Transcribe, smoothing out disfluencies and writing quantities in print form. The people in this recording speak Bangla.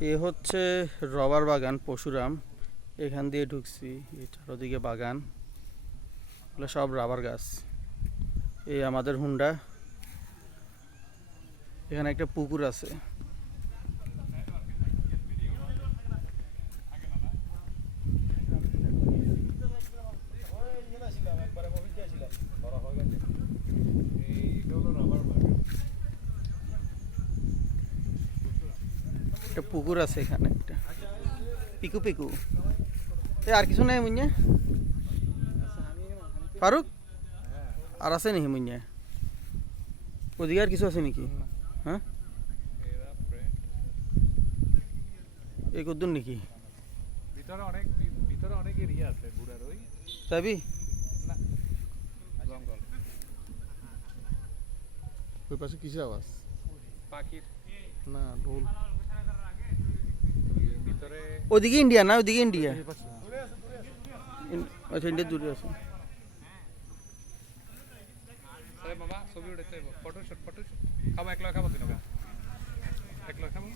এ হচ্ছে রবার বাগান পশুরাম। এখান দিয়ে ঢুকছি, এটার ওদিকে বাগান, এগুলো সব রাবার গাছ। এই আমাদের হুন্ডা। এখানে একটা পুকুর আছে। একটা পুকুর আছে এখানে একটা পিকু পিকু। এ আর কিছু নাই মুন্যা ফারুক? আর আছে নাকি মুন্যা? ওদিকে আর কিছু আছে নাকি? হ্যাঁ, এই কদ্দুর নাকি? ভিতরে অনেক এরিয়া আছে ঘুরার। ওই যাবি? না, জঙ্গল। ওই পাশে কিসের আওয়াজ? পাখির না, ঢোল। ভিতরে ওদিকে ইন্ডিয়া না, ওদিকে ইন্ডিয়া। এই পাশে। আচ্ছা, ইন্ডিয়া দূরে আছে। আরে বাবা ছবি উঠাইতে ফটোশুট খাবো, একলা খাবো, তুই একলা খাবো।